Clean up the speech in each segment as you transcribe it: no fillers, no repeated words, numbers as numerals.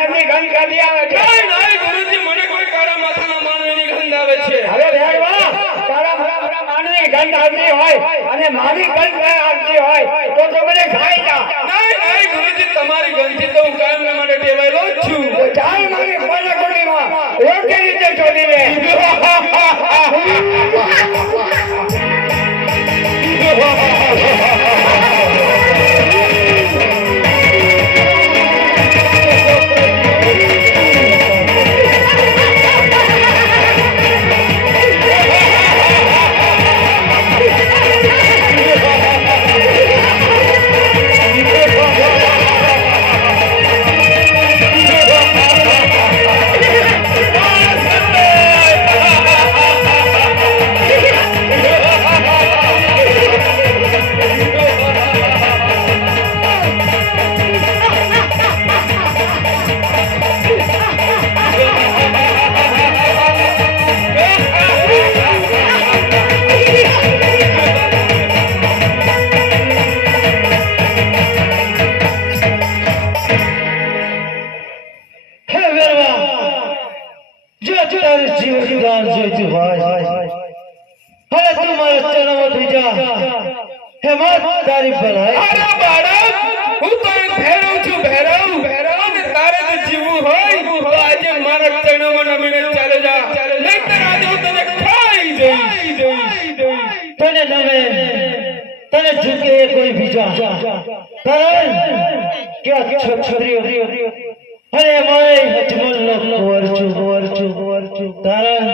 માનવની ગંધ કાઢી આવે છે. નહીં ગુરુજી, મને કોઈ કાળા માથાના માનવીની ગંધ આવે છે. હવે ભેરવા કાળા ભરા માનવી ગંધ આવતી હોય અને મારી ગંધ આવતી હોય તો મને ખાઈ જા. નહીં ગુરુજી, તમારી ગંધથી તો હું કાયમ માટે ટેવાયેલો જ છું. તો ચાલ મારી પલકોડીમાં રોટી રીતે છોડી દે. તારી ભલાઈ. અરે બાળક, હું તો એક ભેરવ છું, ભેરવ. અને તારે જો જીવવું હોય તો આજે મારા ચરણોમાં નમીને ચાલે જા, નહીંતર આજે હું તને ખાઈ જઈશ. તને નમે તને ઝૂકે કોઈ બીજા કારણ કે ક્ષત્રિય અને માય અજમલનો કુંવર છું કારણ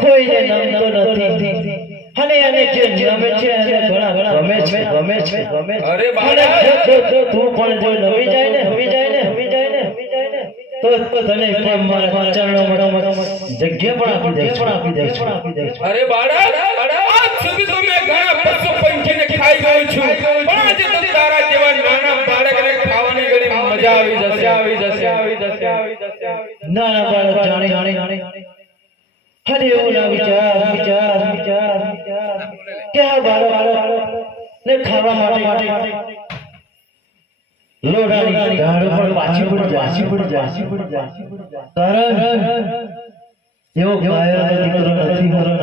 કોઈને નમતો નથી અને એને જે નમે છે એને ઘણા ગમે છે. અરે અને જો તું પણ જો નમી જાય ને તો તને પણ મારા ચરણોમાં જગ્યા પણ આપી દઈશ. અરે બાળક, આજ સુધી તો મેં ઘણા પશુ પંખીને ખાઈ ગયો છું, પણ આજે તો તારા જેવા નાના બાળકને ખાવાની ઘણી મજા આવી જશે. નાના બાળક જાણે હરે એવું ના વિચાર કે આ બાળક ને ખાવા માટે લોડાની ગાડો પણ પાછી પડી જાય કારણ એવો કાયરનો દીકરો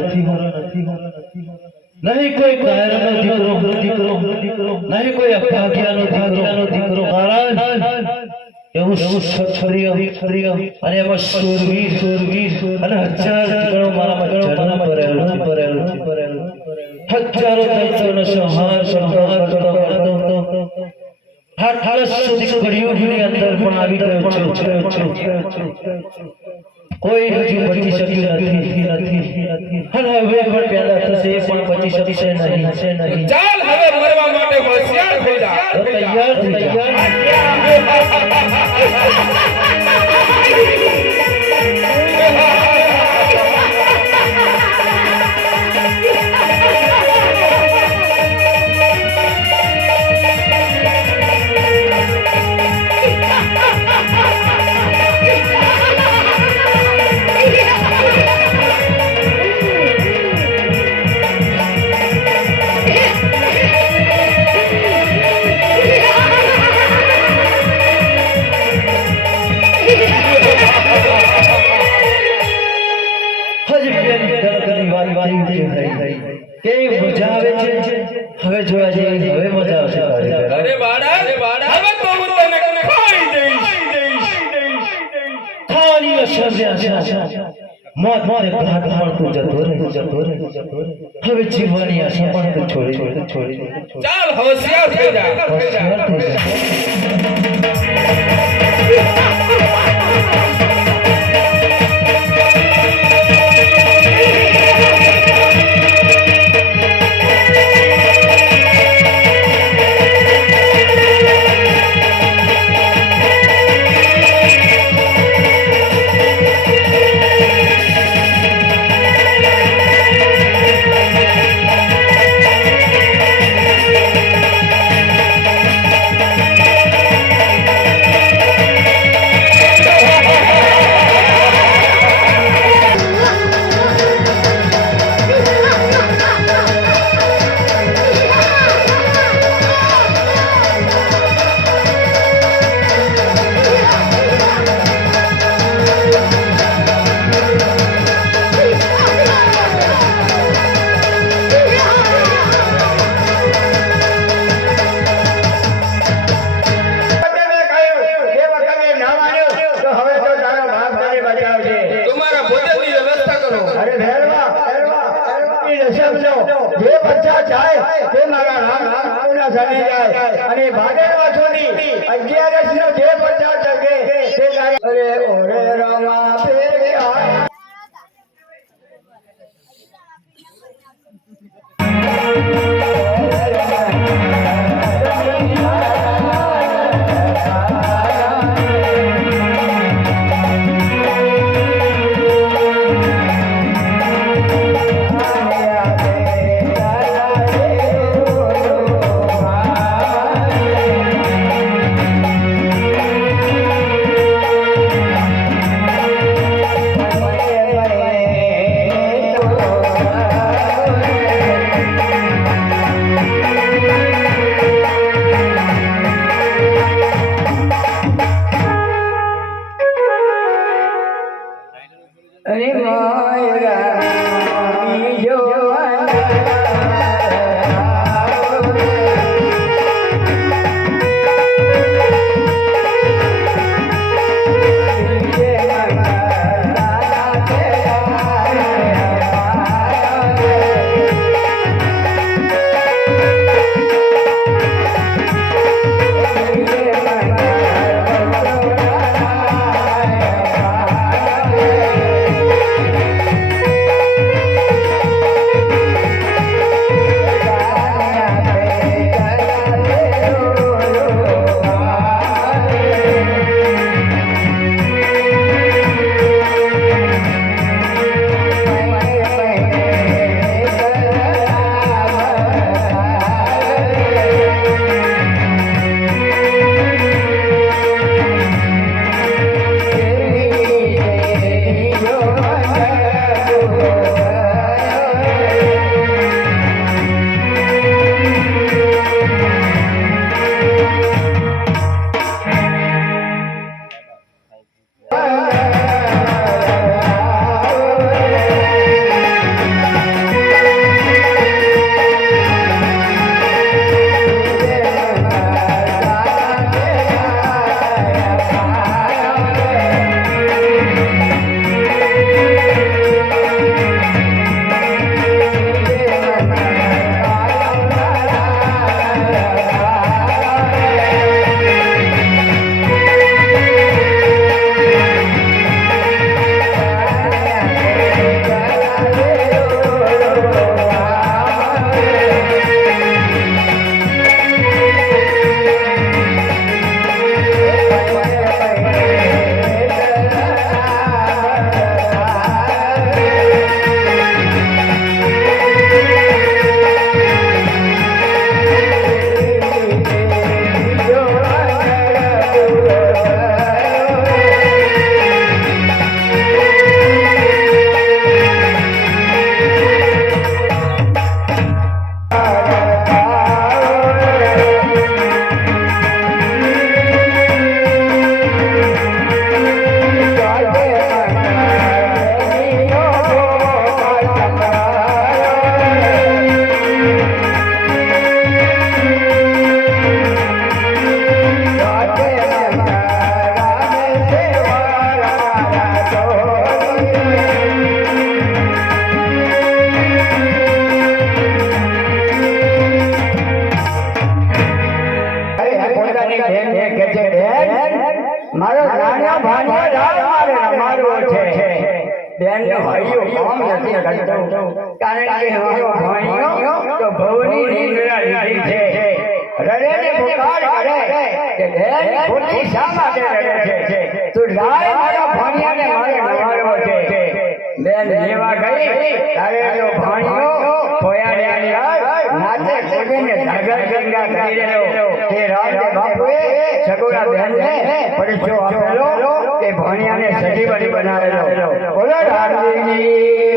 નથી નહીં કોઈ કાયરનો દીકરો નહીં કોઈ અભાગ્યાનો દીકરો કારણ એવું ક્ષત્રિય અને એમાં શૂરવીર અને હજાર દીકરો મારામાં જન્મ કરેલો હજારો દૈત્યોનો સંહાર કરતો હાથ સુધી કળિયુગની અંદર પણ આવી ગયો છે. કોઈ હજુ બચી શક્યું નથી અને હવે પણ પેદા થશે એ પણ બચી શકશે નહીં. ચાલ હવે મરવા માટે હોશિયાર થઈ જા. તૈયાર થઈ જા. કેવી મજા આવે છે હવે જોવા જઈએ હવે મજા આવશે. અરે બાળક, હવે તો હું તને ખાઈ જઈશ. ખાવાની મોત ભાગ મળતું જતો રહે હવે જીવવાની આશા પણ તું છોડી. ચાલ હોશિયાર થઈ જા. હોશિયાર થઈ જા. અગિયારસનો જે પ્રચાર થશે તે તારે અરે ઓરે રામા ભેગા અરે માયરા જો મારો નાનો ભાણિયો રામ મારે રમાડવો છે બેન હૈયો કામ નથી કરતો કારણ કે મારો ભાણિયો તો ભવની નિંદ્રા લીધી છે રડે ને પુકાર કરે કે બેન ખોટી શા માટે રડે છે તું લાય મારા ભાણિયાને મારે રમાડવો છે બેન લેવા ગઈ તારે તો ભાણિયો ખોયા નાચે કૂદીને ઝગડ ગંગા કરી રહ્યો તે રાતે બાપુએ સગોરા બહેનને પરિચય આપેલો કે ભાણિયાને સજીવની બનાવેલો બોલો રામજી